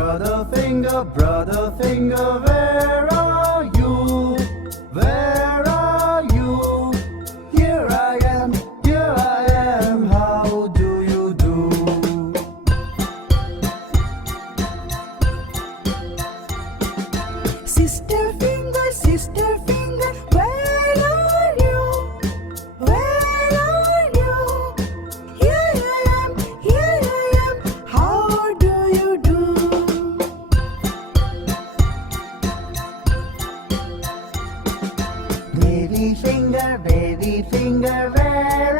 brother finger, where are you? Where are you? Here I am, how do you do? Sister finger, where are you? Where are you? Here I am, how do you do? Baby finger, where